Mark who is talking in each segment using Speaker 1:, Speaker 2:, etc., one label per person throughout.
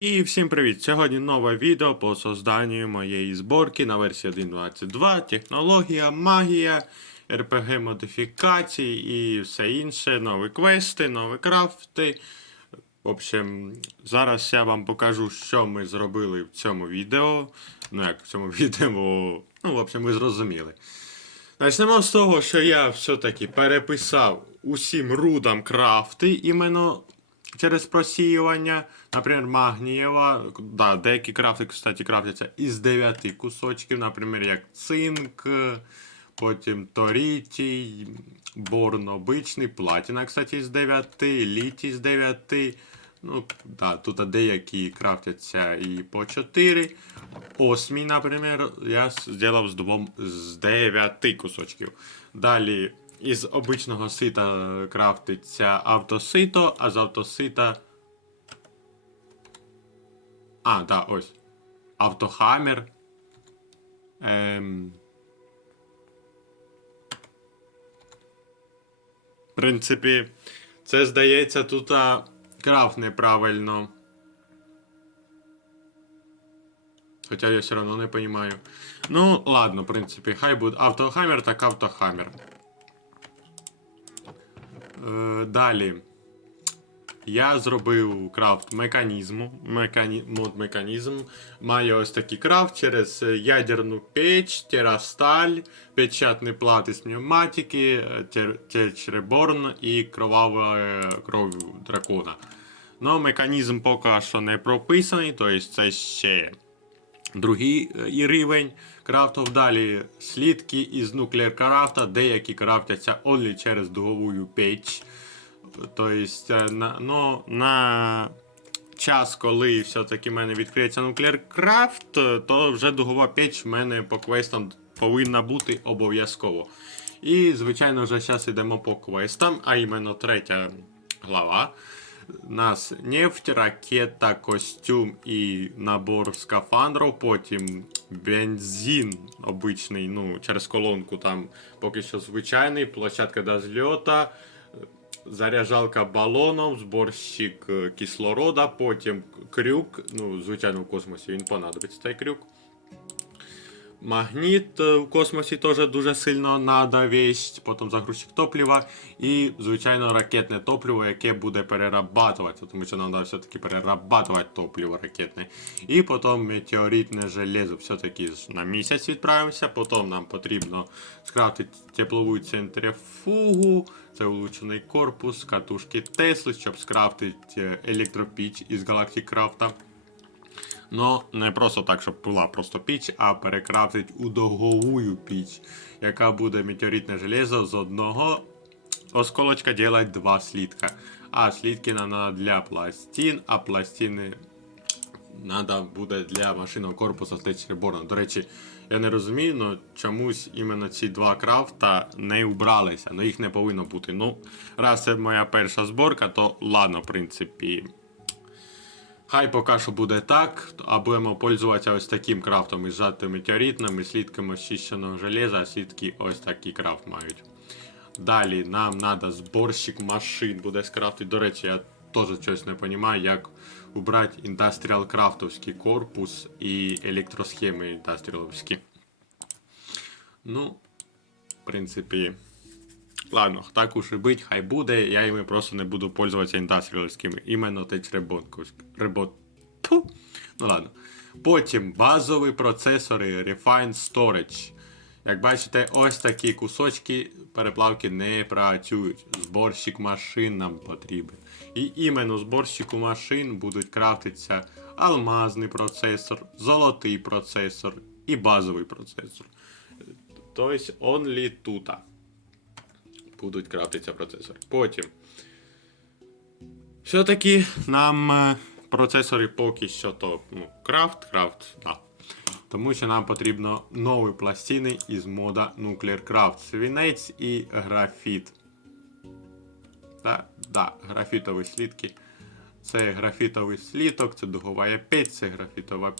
Speaker 1: І всім привіт! Сьогодні нове відео по созданню моєї зборки на версії 1.22, технологія, магія, RPG модифікації і все інше, нові квести, нові крафти. В общем, зараз я вам покажу, що ми зробили в цьому відео. Ну, як в цьому відео, ну, в общем, ви зрозуміли. Почнемо з того, що я все-таки переписав усім рудам крафти іменно через просіювання. Наприклад, магнієва. Да, деякі крафти, кстати, крафтяться із 9 кусочків, наприклад, як цинк, потім торітій, борн обичний, платіна, кстати, з 9, літій з 9. Ну, да, тут деякі крафтяться і по 4. Осмій, наприклад, я зробив з, двом, з 9 кусочків. Далі із обичного сита крафтиться автосито, а з автосита. А, да, ось. Автохаммер. Ем... В принципі, це здається тут крафт неправильно. Хоча я все одно не розумію. Ну, ладно, в принципі, хай буде автохаммер, так автохаммер. Е, далі. Я зробив крафт механізму. Механі... Мод механізм. Має ось такий крафт через ядерну печ, терасталь, печатні плати з пневматики, теч реборн і кровава кров дракона. Но механізм поки що не прописаний, тобто це ще другий е, рівень крафтов. Далі слідки із Nuclear Craft, деякі крафтяться only через дугову печ. Тобто, на, ну, на час, коли все-таки в мене відкриється Nuclear Craft, то вже дугова печ в мене по квестам повинна бути обов'язково. І, звичайно, вже зараз йдемо по квестам, а іменно третя глава. Нас нефть, ракета, костюм і набор скафандрів, потім бензин обичний, ну, через колонку там поки що звичайний, площадка до зльота, заряджалка балоном, зборщик е, кислорода, потім крюк. Ну, звичайно, в космосі він понадобиться цей крюк. Магніт е, в космосі теж дуже сильно надо вещь, потім загрузчик топлива і, звичайно, ракетне топливо, яке буде перерабатувати, тому що треба все-таки перерабатувати топливо ракетне. І потім метеоритне железо. Все-таки на місяць відправимося. Потім нам потрібно скрафтити теплову центрифугу, це улучшений корпус, катушки Тесли, щоб скрафтити електропіч із Galactic Craft. Ну, не просто так, щоб була просто піч, а перекрафтить у договую піч, яка буде метеоритне железо з одного осколочка делать два слідка. А нам надо для пластин, а пластини надо буде для машинного корпусу з реборна. До речі, я не розумію, але чомусь іменно ці два крафта не убралися, ну їх не повинно бути. Ну, раз це моя перша зборка, то ладно, в принципі. Хай поки що буде так, а будемо пользуватися ось таким крафтом із зжатими метеоритними, слідками очищеного железа, а слідки ось такий крафт мають. Далі нам треба зборщик машин буде скрафтити. До речі, я теж щось не розумію, як убрати індастріал крафтовський корпус і електросхеми індастріаловські. Ну, в принципі. Ладно, так уж і бить, хай буде, я іми просто не буду пользуватися індастріалськими. Іменно теч ребот. Ту. Ну ладно. Потім базові процесори Refined Storage. Як бачите, ось такі кусочки переплавки не працюють. Зборщик машин нам потрібен. І іменно зборщику машин будуть крафтитися алмазний процесор, золотий процесор і базовий процесор. Тобто only тут будуть крафтитися процесори. Потім. Все-таки нам е, процесори поки що то ну, крафт, крафт, да. Тому що нам потрібно нові пластини із мода Nuclear Craft. Свінець і графіт. Да, да, графітові слідки. Це графітовий сліток, це дугова печ, це графітова.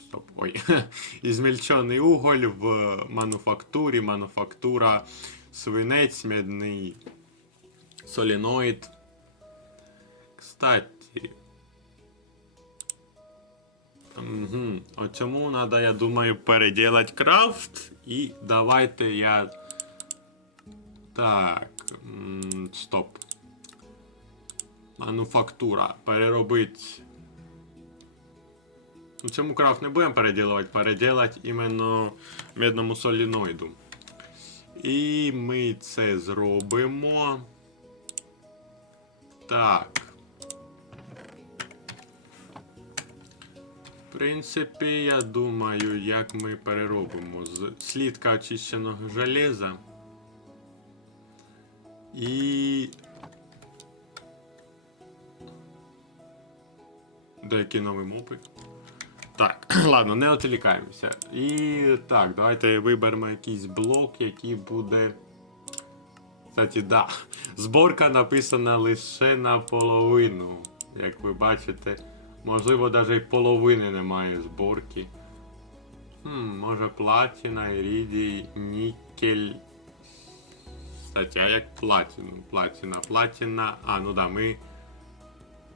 Speaker 1: Стоп, ой. Ізмельчений уголь в мануфактурі, мануфактура свинець, медний соліноїд. Кстати. Угу. Оцьому треба, я думаю, переділати крафт. І давайте я. Так. Стоп. Мануфактура. Переробить. Ну, цьому крафт не будемо переділувати, переділати іменно медному соліноїду. І ми це зробимо. Так. В принципі, я думаю, як ми переробимо з слідка очищеного железа. І. Деякі нові мопи. Так, ладно, не отвлікаємося. І так, давайте виберемо якийсь блок, який буде. Кстати, да. Зборка написана лише наполовину. Як ви бачите, можливо, навіть і половини немає зборки. Хм, може платіна, ірідій, нікель. Кстати, а як платіну? Платіна, платіна. А, ну да, ми.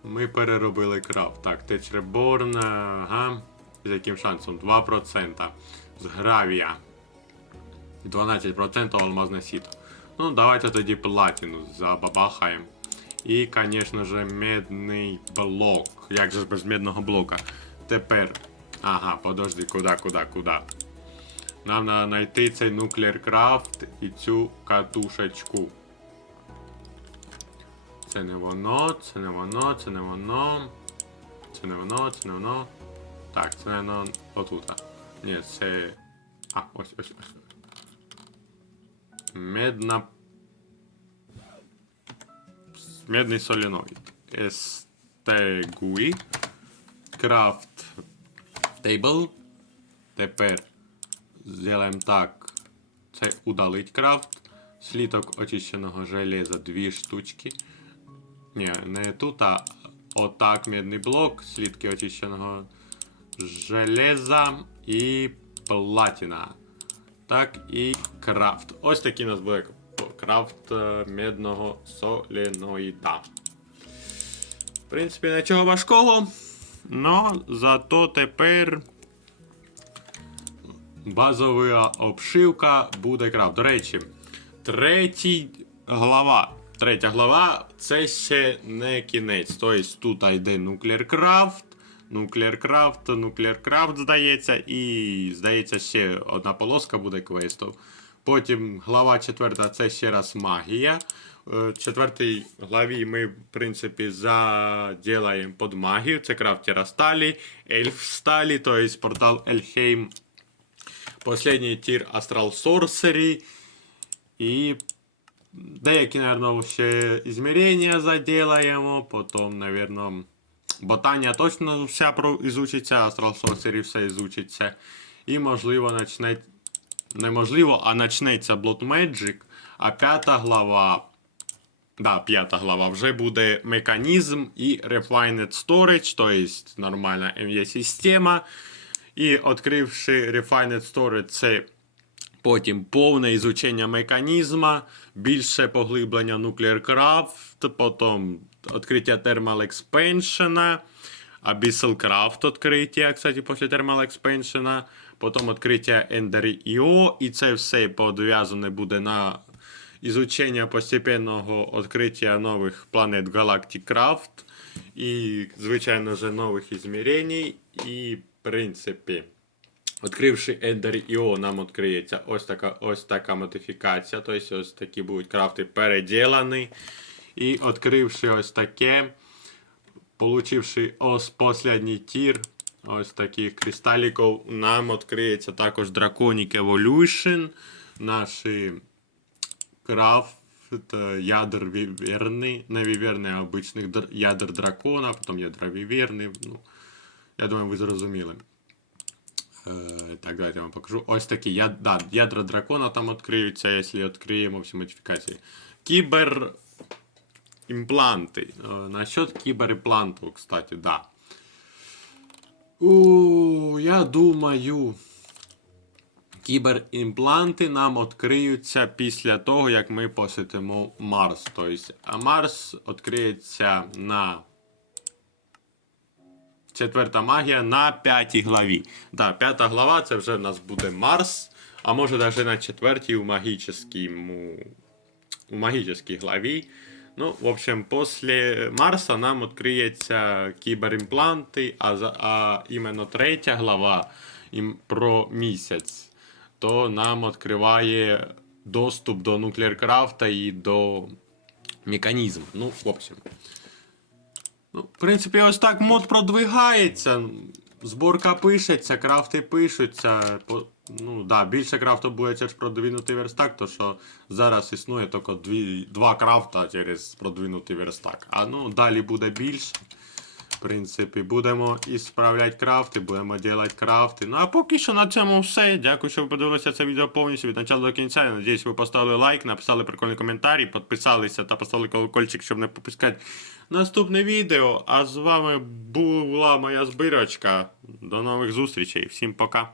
Speaker 1: Ми переробили крафт. Так, Течреборн, ага. З яким шансом? 2%. З гравія. 12% алмазне сіто. Ну, давайте тоді платину забабахаємо. І, звісно ж, медний блок. Як же без медного блока? Тепер. Ага, подожди, куди, куди, куди. Нам треба знайти цей нуклеар крафт і цю катушечку. Це не воно, це не воно, це не воно. Це не воно, це не воно. Так, це не воно отут. Ні, це. А, ось, ось, ось. Медна. Медний соліноїд. Естегуї. Крафт. Тейбл. Тепер зробимо так. Це удалить крафт. Сліток очищеного железа дві штучки. Ні, не тут, а отак медний блок, слідки очищеного железа і платіна. Так, і крафт. Ось такий у нас буде крафт е, медного соліноїда. В принципі, нічого важкого. Но зато тепер базова обшивка буде крафт. До речі, третій глава. Третя глава це ще не кінець. Тобто тут йде Nuclear Craft, Nuclear Craft, Nuclear Craft, здається, і здається, ще одна полоска буде квесту. Потім глава четверта це ще раз магія. Е, В четвертій главі ми, в принципі, заділаємо під магію. Це крафтера сталі, ельф сталі, тобто портал Ельхейм. Последній тір Astral Sorcery. І деякі, наверное, ще ізмірення заділаємо. Потім, наверное, ботанія точно вся про- ізучиться, Sorcery все ізучиться. І, можливо, начне... неможливо, а почнеться Blood Magic, а п'ята глава. Да, п'ята глава вже буде механізм і Refined Storage, тобто нормальна ME-система. І відкривши Refined Storage, це потім повне ізучення механізму, більше поглиблення Nuclear Craft, потім відкриття Thermal Expansion, Abyssal Craft відкриття, кстати, після Thermal Expansion, потім відкриття Ender IO, і це все подв'язане буде на ізучення постепенного відкриття нових планет Galactic Craft і, звичайно ж, нових ізмірень. І, в принципі, відкривши Ender IO, нам відкриється ось така, ось така модифікація. Тобто ось такі будуть крафти переділені. І відкривши ось таке, получивши ось последній тір, ось таких кристаліків, нам відкриється також Draconic Evolution. Наші крафт е, ядер віверни, не віверни, а обичних ядер дракона, потім ядра віверни. Ну, я думаю, ви зрозуміли. Е, так, давайте я вам покажу. Ось такі я, да, ядра дракона там відкриються, якщо відкриємо всі модифікації. Кібер імпланти. Е, насчет кіберімпланту, кстати, да. У, я думаю, кіберімпланти нам відкриються після того, як ми посетимо Марс. Тобто, Марс відкриється на четверта магія на п'ятій главі. Да, п'ята глава це вже в нас буде Марс, а може навіть на четвертій у магічному у магической главі. Ну, в общем, после Марса нам відкриються кіберімпланти, а, а іменно третя глава про місяць, то нам відкриває доступ до нуклеаркрафта і до механізму. Ну, в общем. Ну, в принципі, ось так мод продвигається. Зборка пишеться, крафти пишуться. По- Ну, да, більше крафту буде через продвинутий верстак, то що зараз існує тільки дві, два крафта через продвинутий верстак. А ну, далі буде більше. Принципі, будемо і справляти крафти, будемо робити крафти. Ну а поки що на цьому все. Дякую, що ви подивилися це відео повністю від початку до кінця. Я надіюсь, ви поставили лайк, написали прикольний коментарі, підписалися та поставили колокольчик, щоб не пропускати наступне відео. А з вами була моя збирочка. До нових зустрічей. Всім пока.